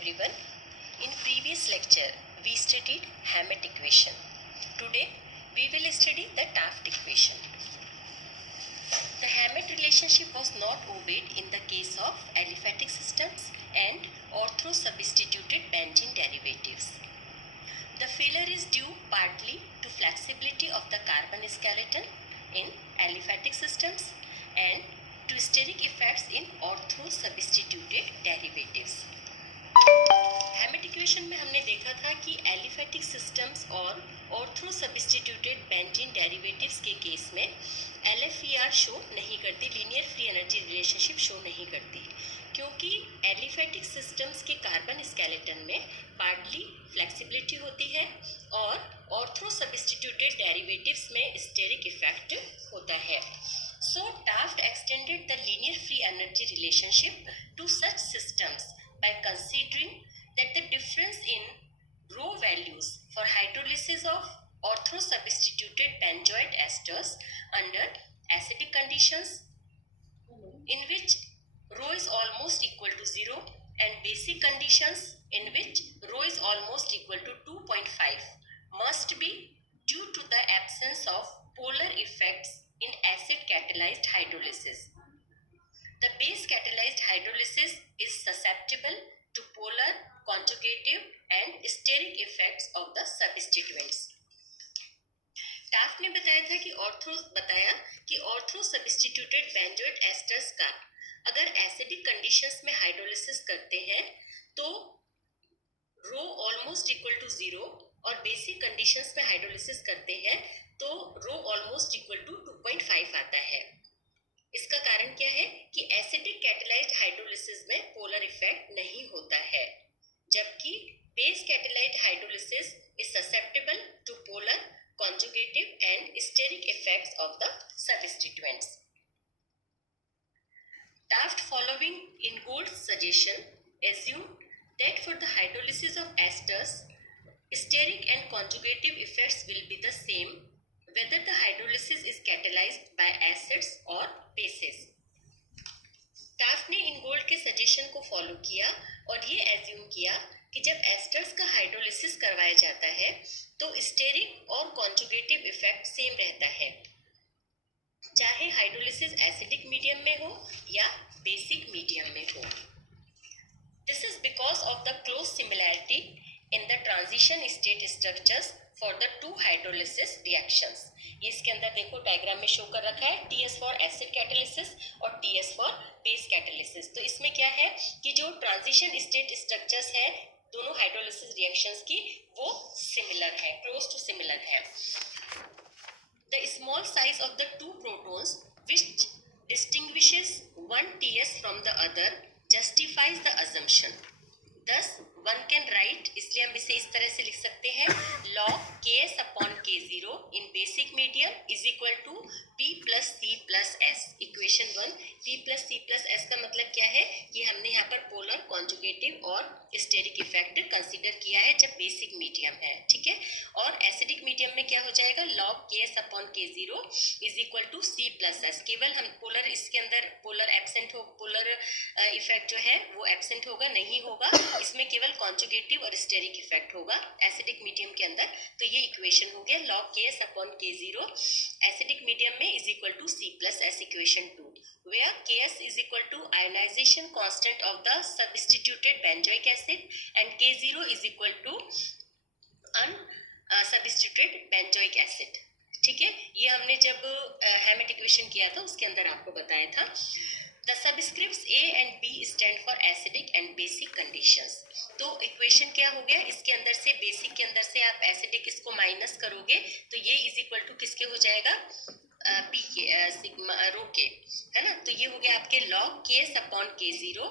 everyone. In previous lecture, we studied Hammett equation. Today, we will study the Taft equation. The Hammett relationship was not obeyed in the case of aliphatic systems and ortho-substituted benzene derivatives. The failure is due partly to flexibility of the carbon skeleton in aliphatic systems and to steric effects in ortho-substituted derivatives. Hammett equation में हमने देखा था कि aliphatic systems और ortho substituted benzene derivatives के case में LFER show नहीं करती, linear free energy relationship show नहीं करती, क्योंकि एलिफेटिक सिस्टम्स के कार्बन स्केलेटन में पार्टली फ्लेक्सिबिलिटी होती है और ऑर्थो सब्स्टिट्यूटेड डेरिवेटिव्स में स्टेरिक इफेक्ट होता है. So Taft extended the linear free energy relationship to such systems by considering that the difference in rho values for hydrolysis of ortho-substituted benzoate esters under acidic conditions in which rho is almost equal to 0 and basic conditions in which rho is almost equal to 2.5 must be due to the absence of polar effects in acid catalyzed hydrolysis. The base catalyzed hydrolysis is susceptible to polar, conjugative and steric effects of the substituents. Taft ने बताया कि ortho substituted benzoate asters का अगर acidic conditions में hydrolysis करते हैं तो रो almost equal to 0 और बेसिक कंडीशंस में हाइड्रोलिसिस करते हैं तो रो ऑलमोस्ट इक्वल टू 2.5 आता है. इसका कारण क्या है कि एसिडिक कैटेलाइज्ड हाइड्रोलिसिस में पोलर इफेक्ट नहीं होता है, जबकि base catalysed hydrolysis is susceptible to polar, conjugative and steric effects of the substituents. Taft, following Ingold's suggestion, assumed that for the hydrolysis of esters, steric and conjugative effects will be the same whether the hydrolysis is catalyzed by acids or bases. Taft ने इनगोल्ड के suggestion को follow किया और ये assume किया कि जब asters का हाइड्रोलिसिस करवाया जाता है तो स्टेरिक और कॉन्जुगेटिव इफेक्ट सेम रहता है, चाहे हाइड्रोलिसिस एसिडिक मीडियम में हो या बेसिक मीडियम में हो. This is because of the close similarity in the transition state structures for the two hydrolysis reactions. ये इसके अंदर देखो डायग्राम में शो कर रखा है, TS फॉर एसिड कैटालिसिस और TS फॉर बेस कैटालिसिस. तो इसमें क्या है कि जो ट्रांजिशन स्टेट स्ट्रक्चर्स है दोनों हाइड्रोलिसिस रिएक्शंस की वो सिमिलर है, क्लोज टू सिमिलर है. The small size of the two protons which distinguishes one TS from the other justifies the assumption. Thus, one can write, इसलिए हम इसे इस तरह से लिख सकते हैं, log Ks upon K0 in basic medium is equal to P plus C plus S. Equation 1 P plus C plus S का मतलब क्या है कि हमने यहाँ पर पोलर, कॉन्जुगेटिव और स्टेरिक इफेक्ट कंसीडर किया है जब बेसिक मीडियम है, ठीक है. और एसिडिक मीडियम में क्या हो जाएगा, log Ks upon K0 is equal to C plus S. केवल हम पोलर, इसके अंदर पोलर एब्सेंट हो, पोलर इफेक्ट जो है वो एब्सेंट होगा, नहीं होगा, इसमें केवल कॉन्जुगेटिव और स्टेरिक इफेक्ट होगा एसिडिक मीडियम के अंदर. तो ये इक्वेशन हो गया log Ks upon K0 acidic medium में is equal to C plus S. Equation 2 where Ks is equal to ionization constant of the substituted benzoic acid and K0 is equal to unsubstituted benzoic acid. ठीक है, ये हमने जब हैमिट equation किया था उसके अंदर आपको बताया था. The subscripts A and B stand for acidic and basic conditions. तो इक्वेशन क्या हो गया, इसके अंदर से बेसिक के अंदर से आप एसिडिक इसको माइनस करोगे तो ये इज इक्वल टू किसके हो जाएगा, पी के, सिग्मा रो के, है ना. तो ये हो गया आपके log Ks upon K0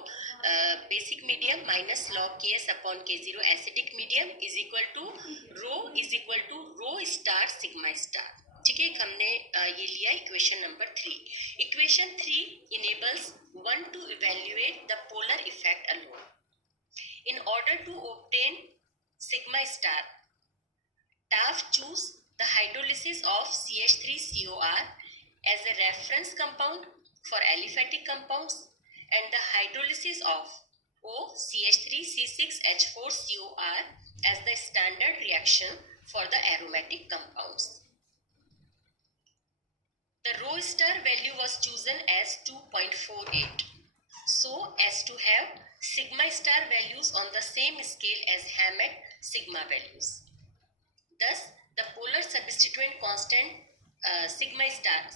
basic medium minus log Ks upon K0 acidic medium is equal to rho star sigma star. ठीक है, हमने ये लिया equation number 3. Equation 3 enables one to evaluate the polar effect alone. In order to obtain sigma star, Taft choose the hydrolysis of CH3COR as a reference compound for aliphatic compounds and the hydrolysis of OCH3C6H4COR as the standard reaction for the aromatic compounds. The rho star value was chosen as 2.48 so as to have sigma star values on the same scale as Hammett sigma values. Thus, the polar substituent constant sigma star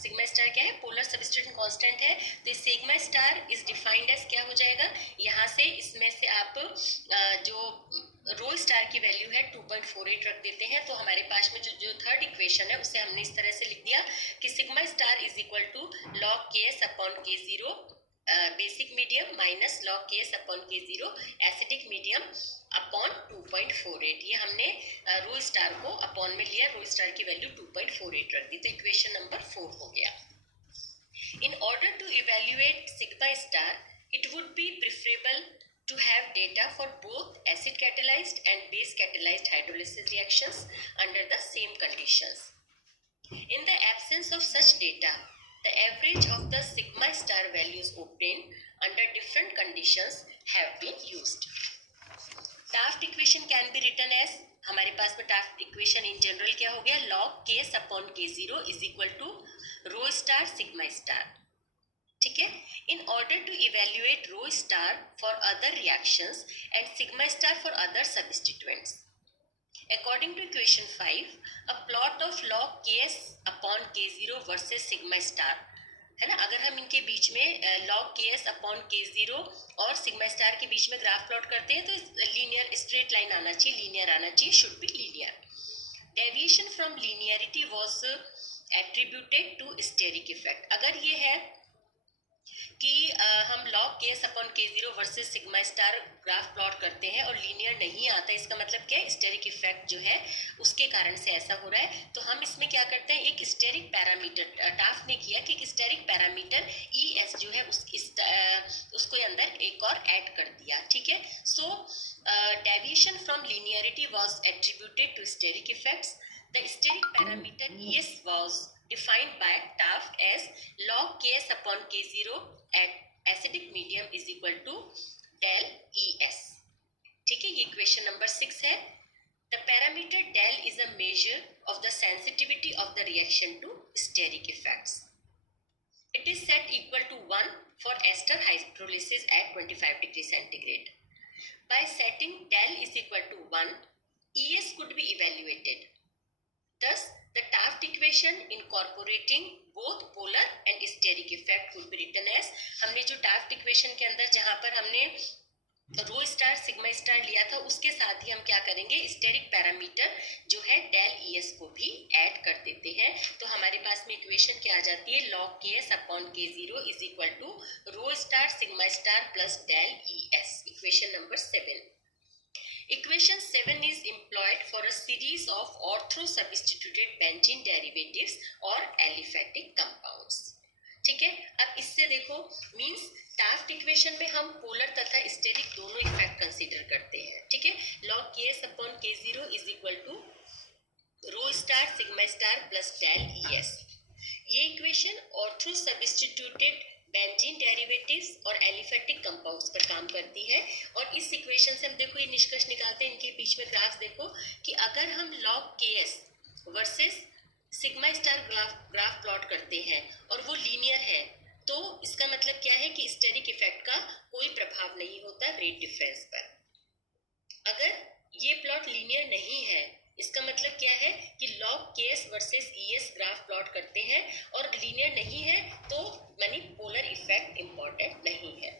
क्या है, polar substituent constant है, तो sigma star is defined as क्या हो जाएगा, यहाँ से इसमें से आप जो रो स्टार की वैल्यू है 2.48 रख देते हैं, तो हमारे पास में जो थर्ड इक्वेशन है उसे हमने इस तरह से लिख दिया कि sigma star is equal to log KS upon K0 basic medium minus log KS upon K0 acidic medium upon 2.48. ये हमने रो स्टार को अपॉन में लिया, रो स्टार की वैल्यू 2.48 रख दी, तो इक्वेशन नंबर 4 हो गया. In order to evaluate sigma star it would be preferable to have data for both acid catalyzed and base catalyzed hydrolysis reactions under the same conditions. In the absence of such data, the average of the sigma star values obtained under different conditions have been used. Taft equation can be written as, हमारे पास में Taft equation in general क्या हो गया, log Ks upon K0 is equal to rho star sigma star. ठीक है. In order to evaluate rho star for other reactions and sigma star for other substituents, according to equation 5, a plot of log Ks upon K0 versus sigma star है ना, अगर हम इनके बीच में log Ks upon K0 और sigma star के बीच में graph plot करते हैं तो लीनियर स्ट्रेट लाइन आना चाहिए, लीनियर आना चाहिए, should be linear. Deviation from linearity was attributed to steric effect. अगर ये है कि हम log Ks upon K0 versus sigma star graph plot करते हैं और लीनियर नहीं आता, इसका मतलब क्या है, स्टेरिक इफेक्ट जो है उसके कारण से ऐसा हो रहा है. तो हम इसमें क्या करते हैं, एक स्टेरिक पैरामीटर टाफ्ट ने किया कि एक स्टेरिक पैरामीटर ES जो है उसको अंदर एक और ऐड कर दिया. ठीक है. So deviation from linearity was attributed to steric effects. The steric parameter ES was defined by Taft as log Ks upon K0 at acidic medium is equal to del ES. ठीक है, ये equation number 6 है. The parameter del is a measure of the sensitivity of the reaction to steric effects. It is set equal to 1 for ester hydrolysis at 25 degrees centigrade. By setting del is equal to 1, ES could be evaluated. Thus, the Taft equation incorporating both polar and steric effect would be written as, हमने जो Taft equation के अंदर जहाँ पर हमने रो star sigma star लिया था उसके साथ ही हम क्या करेंगे, स्टेरिक पैरामीटर जो है डेल ES को भी ऐड कर देते हैं. तो हमारे पास में इक्वेशन क्या आ जाती है, log Ks upon K0 is equal to rho star sigma star plus del ES. Equation number 7. Equation 7 is employed for a series of ortho-substituted benzene derivatives or aliphatic compounds. ठीक है. अब इससे देखो, मीन्स टाफ्ट इक्वेशन में हम polar तथा steric दोनों effect consider करते हैं. ठीक है. log Ks upon K0 is equal to rho star sigma star plus del ES. ये equation ortho substituted benzene derivatives और एलिफेटिक कंपाउंड्स पर काम करती है. और इस इक्वेशन से हम देखो ये निष्कर्ष निकालते हैं, इनके बीच में ग्राफ देखो कि अगर हम log Ks versus sigma star graph plot करते हैं और वो लीनियर है, तो इसका मतलब क्या है कि स्टेरिक इफेक्ट का कोई प्रभाव नहीं होता रेट डिफरेंस पर. अगर ये प्लॉट लीनियर नहीं है, इसका मतलब क्या है कि log Ks versus ES graph plot करते हैं और लीनियर नहीं है, तो यानी पोलर इफेक्ट इंपॉर्टेंट नहीं है.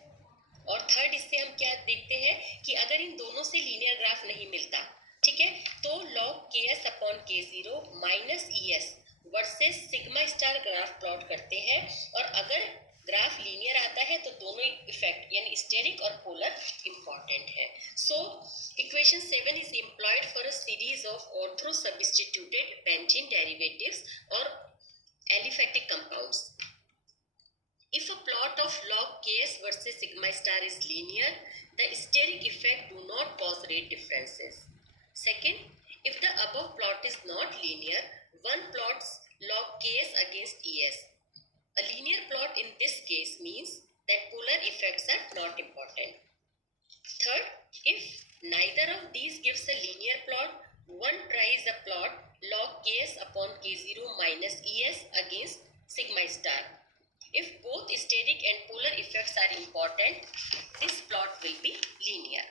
और थर्ड, इससे हम क्या देखते हैं कि अगर इन दोनों से लीनियर ग्राफ नहीं मिलता, ठीक है, तो log Ks upon K0 minus ES versus sigma star graph plot करते हैं और अगर ग्राफ लीनियर आता है तो दोनों इफेक्ट यानी स्टेरिक और पोलर इंपॉर्टेंट है. So equation 7 is employed for a series of ortho substituted benzene derivatives or aliphatic compounds. If a plot of log Ks versus sigma star is linear, the steric effect do not cause rate differences. Second, if the above plot is not linear, one plots log Ks against ES. A linear plot in this case means that polar effects are not important. Third, if neither of these gives a linear plot, one tries a plot log ks upon k0 minus es against sigma star. If both steric and polar effects are important, this plot will be linear.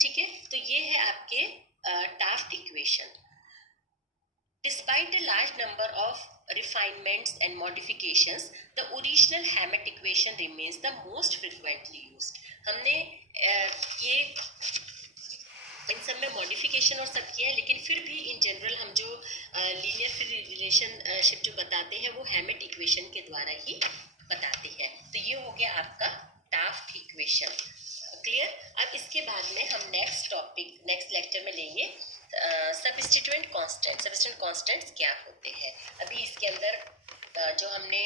ठीक है, तो ये है आपके Taft equation. Despite a large number of refinements and modifications, the original Hammett equation remains the most frequently used. हमने ये इन सब में मॉडिफिकेशन और सब किया है, लेकिन फिर भी इन जनरल हम जो लीनियर रिलेशनशिप जो बताते हैं वो हैमेट इक्वेशन के द्वारा ही बताते हैं. तो ये हो गया आपका टाफ्ट इक्वेशन. क्लियर. अब इसके बाद में हम नेक्स्ट लेक्चर में लेंगे सबस्टिट्यूएंट कांस्टेंट. सबस्टिट्यूएंट कांस्टेंट्स क्या होते हैं. अभी इसके अंदर जो हमने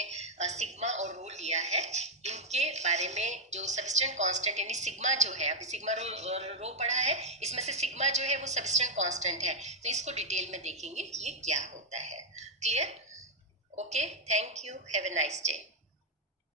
सिग्मा और रो लिया है, इनके बारे में जो सबस्टिट्यूएंट कांस्टेंट यानी सिग्मा जो है, अभी सिग्मा रो पढ़ा है, इसमें से सिग्मा जो है वो सबस्टिट्यूएंट कांस्टेंट है, तो इसको डिटेल में देखेंगे कि ये क्या होता है. Clear. Okay, thank you, have a nice day.